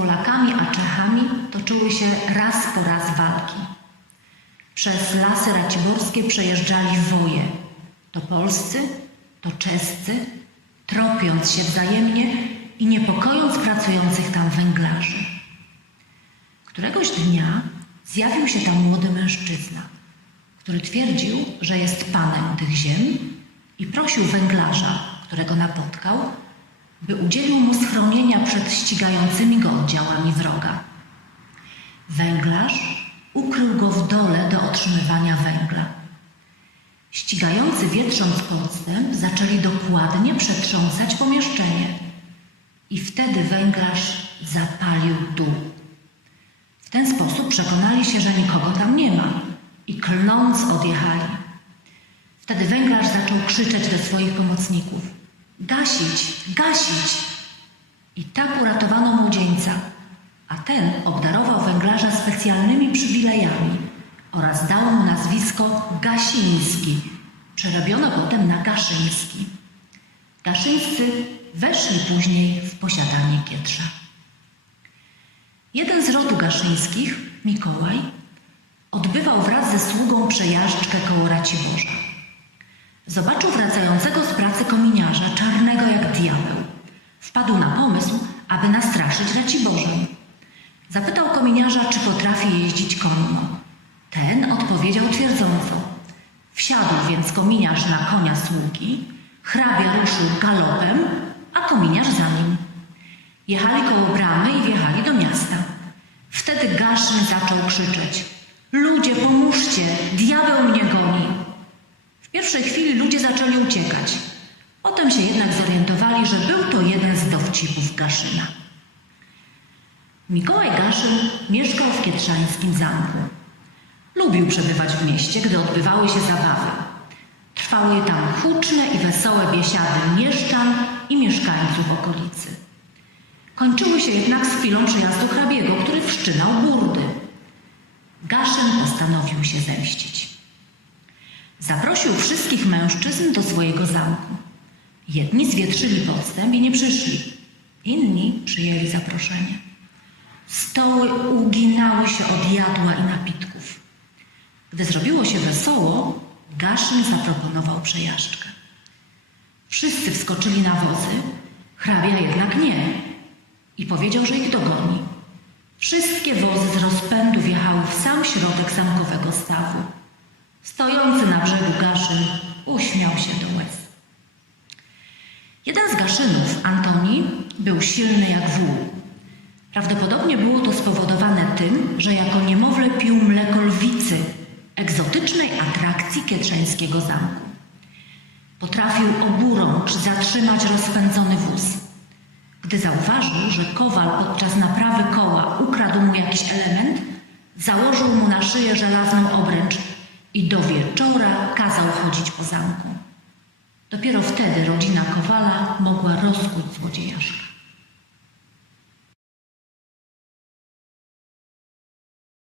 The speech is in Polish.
Polakami a Czechami toczyły się raz po raz walki. Przez lasy raciborskie przejeżdżali woje, to polscy, to czescy, tropiąc się wzajemnie i niepokojąc pracujących tam węglarzy. Któregoś dnia zjawił się tam młody mężczyzna, który twierdził, że jest panem tych ziem i prosił węglarza, którego napotkał, by udzielił mu schronienia przed ścigającymi go oddziałami wroga. Węglarz ukrył go w dole do otrzymywania węgla. Ścigający wietrząc podstęp zaczęli dokładnie przetrząsać pomieszczenie i wtedy węglarz zapalił dół. W ten sposób przekonali się, że nikogo tam nie ma i klnąc odjechali. Wtedy węglarz zaczął krzyczeć do swoich pomocników: Gasić, gasić! I tak uratowano młodzieńca, a ten obdarował węglarza specjalnymi przywilejami oraz dał mu nazwisko Gasiński. Przerobiono potem na Gaszyński. Gaszyńscy weszli później w posiadanie Kietrza. Jeden z rodu Gaszyńskich, Mikołaj, odbywał wraz ze sługą przejażdżkę koło Raciborza. Zobaczył wracającego z pracy kominiarza, czarnego jak diabeł. Wpadł na pomysł, aby nastraszyć Raciborzem. Zapytał kominiarza, czy potrafi jeździć konno. Ten odpowiedział twierdząco. Wsiadł więc kominiarz na konia sługi, hrabia ruszył galopem, a kominiarz za nim. Jechali koło bramy i wjechali do miasta. Wtedy Gaszyn zaczął krzyczeć: Ludzie, pomóżcie! Diabeł mnie goni! W pierwszej chwili ludzie zaczęli uciekać. Potem się jednak zorientowali, że był to jeden z dowcipów Gaszyna. Mikołaj Gaszyn mieszkał w Kietrzańskim Zamku. Lubił przebywać w mieście, gdy odbywały się zabawy. Trwały tam huczne i wesołe biesiady mieszczan i mieszkańców okolicy. Kończyły się jednak z chwilą przyjazdu hrabiego, który wszczynał burdy. Gaszyn postanowił się zemścić. Zaprosił wszystkich mężczyzn do swojego zamku. Jedni zwietrzyli podstęp i nie przyszli. Inni przyjęli zaproszenie. Stoły uginały się od jadła i napitków. Gdy zrobiło się wesoło, Gaszyn zaproponował przejażdżkę. Wszyscy wskoczyli na wozy, hrabia jednak nie i powiedział, że ich dogoni. Wszystkie wozy z rozpędu wjechały w sam środek zamkowego stawu. Stojący na brzegu Gaszyn uśmiał się do łez. Jeden z Gaszynów, Antoni, był silny jak wół. Prawdopodobnie było to spowodowane tym, że jako niemowlę pił mleko lwicy, egzotycznej atrakcji kietrzeńskiego zamku. Potrafił oburącz zatrzymać rozpędzony wóz. Gdy zauważył, że kowal podczas naprawy koła ukradł mu jakiś element, założył mu na szyję żelazną obręcz i do wieczora kazał chodzić po zamku. Dopiero wtedy rodzina Kowala mogła rozkuć złodziejaszkę.